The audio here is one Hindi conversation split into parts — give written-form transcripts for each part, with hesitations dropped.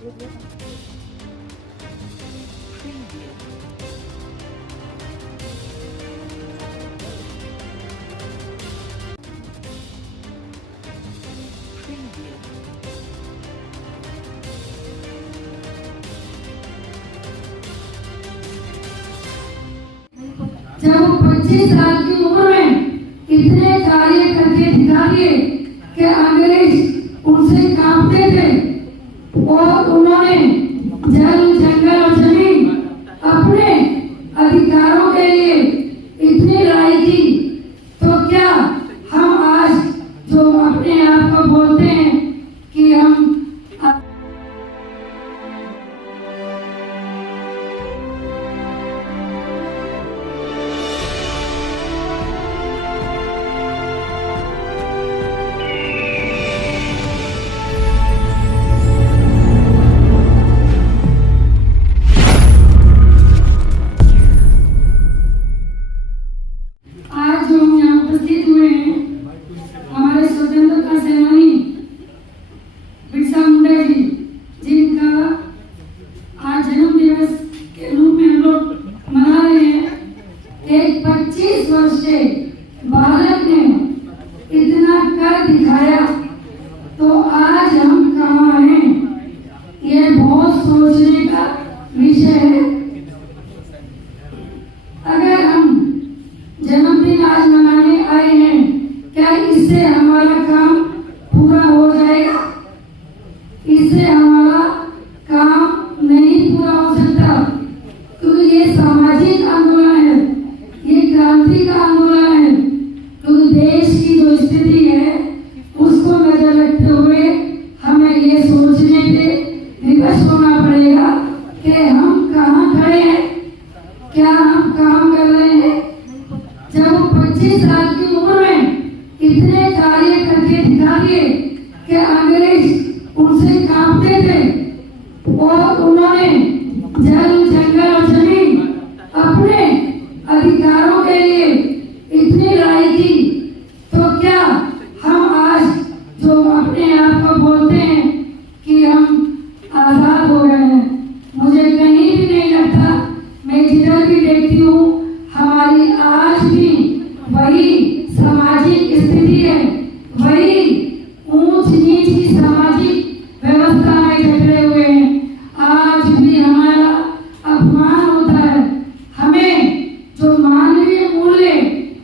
जब 25 साल की उम्र में इतने कार्य करके दिखा दिए कि अंग्रेज उनसे कांपते थे और उन्होंने जल जंगल और जमीन अपने अधिकारों के लिए इतनी लड़ाई की, तो क्या हम आज जो अपने आप को बोलते हैं कि हम बालक ने इतना कर दिखाया, तो आज हम कहाँ हैं? ये बहुत सोचने का विषय है। अगर हम जन्मदिन आज मनाने आए हैं, क्या इससे हमारा काम पूरा हो जाएगा? इससे हमारा काम नहीं पूरा हो सकता, क्योंकि ये सामाजिक आंदोलन है, ये क्रांति का आंदोलन है। क्योंकि देश की जो स्थिति है उसको नजर रखते हुए हमें ये सोचने पे विवश होना पड़ेगा कि हम कहाँ खड़े हैं, क्या हम काम कर रहे हैं। जब 25 साल की उम्र में इतने कार्य करके दिखा दिए कि अंग्रेज उनसे कांपते थे और उन्होंने जल जंगल और जमीन अपने अधिकारों के लिए इतनी लड़ाई की, तो क्या हम आज जो अपने आप को बोलते हैं कि हम आजाद हो गए हैं? मुझे कहीं भी नहीं लगता। मैं जिधर भी देखती हूँ हमारी आज भी वही सामाजिक स्थिति है, वही ऊंच नीच की सामाजिक व्यवस्था में जकड़े हुए हैं। आज भी हमारा अपमान होता है। हमें जो मानवीय मूल्य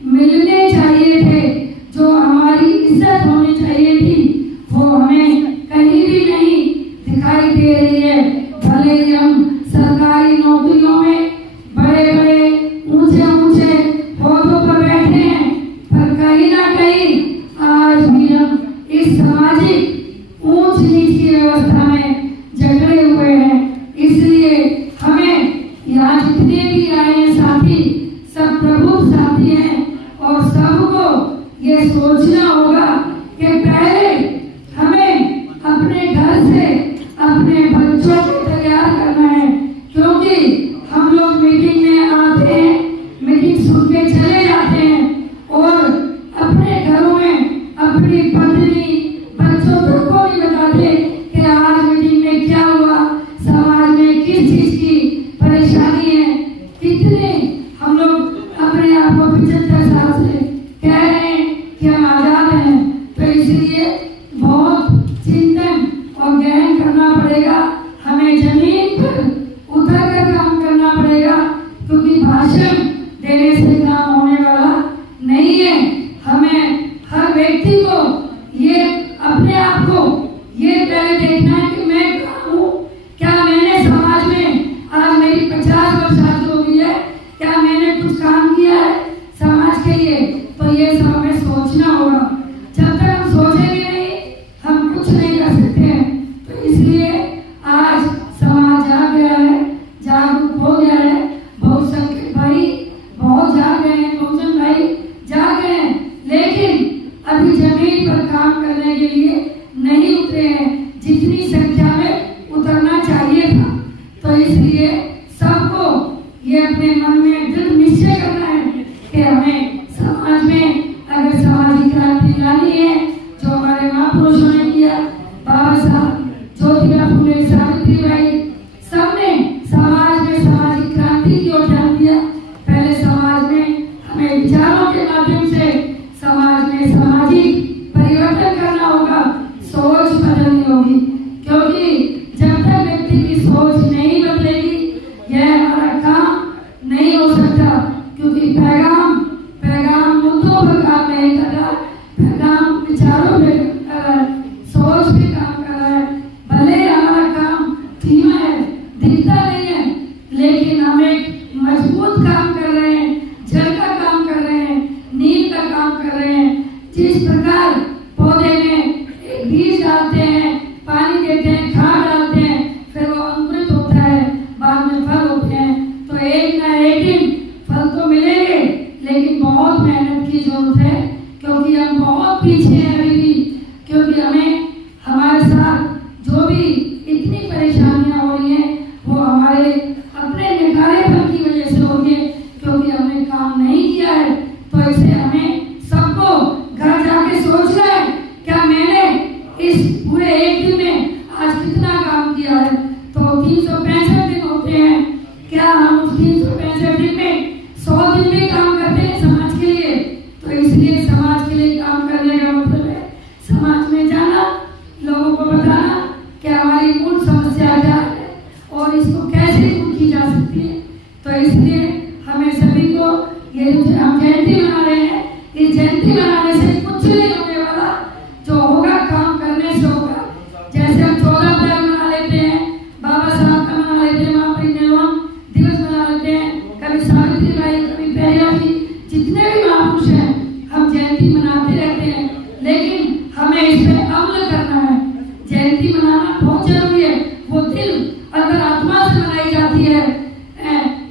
मिलने चाहिए थे, जो हमारी इज्जत होनी चाहिए थी, वो हमें कहीं भी नहीं दिखाई दे रही है। भले ही हम सरकारी नौकरियों में बड़े बड़े ऊंचे ऊंचे पदों पर बैठे हैं, पर कहीं ना कहीं आज भी हम इस सामाजिक ऊंच नीच की व्यवस्था में जकड़े हुए हैं। इसलिए हमें यहाँ जितने भी आए हैं साथी, सब प्रबुद्ध साथी हैं और सबको ये सोचना होगा कि पहले हमें अपने घर से अपने बच्चों को तैयार करना है, क्योंकि हम लोग मीटिंग में आते हैं, मीटिंग सुन के चले जाते हैं और अपने घरों में अपनी पत्नी बच्चों तक को नहीं बताते कि आज मीटिंग में क्या हुआ, समाज में किस चीज की परेशानी है। कितने हम लोग अपने आप को 75 साल से कह रहे हैं कि हम आजाद हैं, तो इसलिए बहुत चिंतन और गहन करना पड़ेगा। हमें जमीन पर उतर कर काम करना पड़ेगा, क्योंकि भाषण देने से काम होने वाला नहीं है। हमें हर व्यक्ति को ये अपने आप को ये पहले देखना है कि मैं कहाँ हूँ, क्या मैंने समाज में आज मेरी 50 वर्ष शादी हो गई है, क्या मैंने कुछ काम किया है समाज के लिए? तो ये सब हमें सोचना होगा। जब तक हम सोचेंगे नहीं, हम कुछ नहीं कर सकते हैं। तो इसलिए आज समाज जाग गया है, जागरूक हो गया है। बहुसंख्यक भाई बहुत जाग गए हैं, बहुजन भाई जाग गए हैं, लेकिन अभी जमीन पर काम करने के लिए नहीं उतरे हैं जितनी संख्या में उतरना चाहिए था। तो इसलिए सबको ये अपने मन में दृढ़ निश्चय करना है कि हमें समाज में अगर सामाजिक क्रांति लानी है, जो हमारे महापुरुषों ने किया, बाबा साहब ज्योतिबा फुले, सावित्री सोच नहीं बदलेगी, यह हमारा काम नहीं हो सकता, क्योंकि पैगाम मुद्दों पर काम नहीं कर रहा, पैगाम विचारों पे कर रहा है, सोच पे काम कर रहा है। भले हमारा काम धीमा है, दिखता नहीं है, लेकिन हम एक मजबूत काम कर रहे हैं, जड़ का काम कर रहे हैं, नींव का काम कर रहे हैं। जिस प्रकार पौधे में एक बीज डालते हैं, पानी देते हैं, खाद डालते हैं, फिर वो अंकुरित होता है, बाद में फल होते हैं, तो एक ना एक दिन फल तो मिलेंगे, लेकिन बहुत मेहनत की जरूरत है, क्योंकि हम बहुत पीछे हैं अभी भी, क्योंकि हमें हमारे साथ जो भी इतनी परेशानियां हो रही हैं वो हमारे अपने निखारेपन की वजह से हो रही है, क्योंकि हमने काम नहीं किया है। तो इसे हमें सबको घर जाके सोचना है, क्या मैंने इस पूरे एक दिन में आज कितना काम किया है। तो 365 दिन होते हैं, क्या हम उस 365 दिन में 100 दिन भी काम करते हैं समाज के लिए। तो इसलिए समाज के लिए काम करने का मतलब है समाज में जाना, लोगों को बताना कि हमारी मूल समस्या क्या है और इसको कैसे दूर की जा सकती है। तो इसलिए हमें सभी को ये जो हम जयंती मना रहे हैं, इस जयंती मनाने से कुछ नहीं होने वाला, जो होगा काम करने से होगा। जैसे हम 14 अप्रैल मना लेते हैं, बाबा साहब का मना लेते हैं, महापरिनिर्वाण दिवस मना लेते हैं, कभी सावित्री बाई, कभी पेरिया जी, जितने भी महापुरुष हैं हम जयंती मनाते रहते हैं, लेकिन हमें इस पर अमल करना है। जयंती मनाना बहुत जरूरी है, वो दिल अगर आत्मा से मनाई जाती है,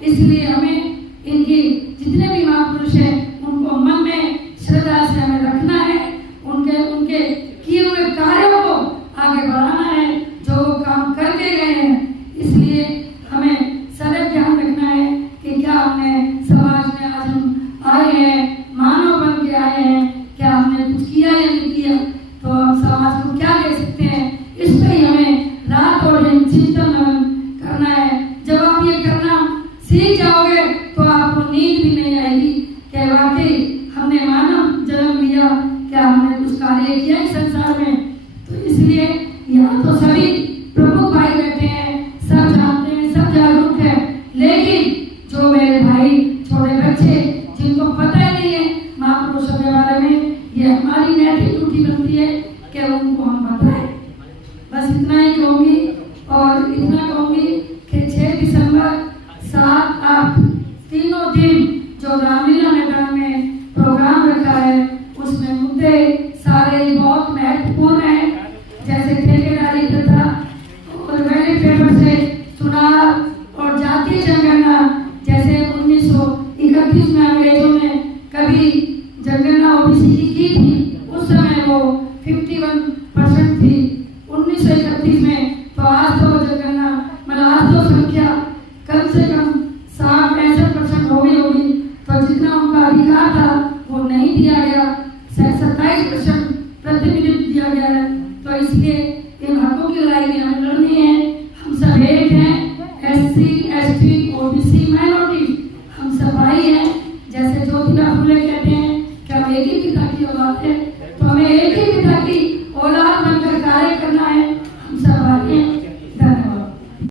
इसलिए हमें इनकी जितने भी महापुरुष हैं उनको मन में श्रद्धा से हमें रखना है, उनके किए हुए कार्यों को आगे बढ़ाना है जो वो काम करके गए हैं। इसलिए हमें सदैव ध्यान रखना है कि क्या हमने समाज में आज हम आए हैं, मानव बन के आए हैं, क्या हमने कुछ किया या नहीं किया, तो हम समाज को क्या दे सकते हैं, इस पर ही हमें रात और दिन चिंतन करना है। जब आप ये करना सीख जाओगे तो आपको नींद भी नहीं आएगी कि वाकई हमने मानव जन्म लिया, क्या हमने कुछ कार्य किया इस संसार में। तो इसलिए यहाँ तो सभी प्रमुख भाई बैठे हैं, सब जानते हैं, सब जागरूक है, लेकिन जो मेरे भाई छोटे बच्चे जिनको पता ही नहीं है महापुरुषों के बारे में, ये हमारी नैतिक ड्यूटी बनती है कि उनको हम बताएं। बस इतना ही कहूँगी और इतना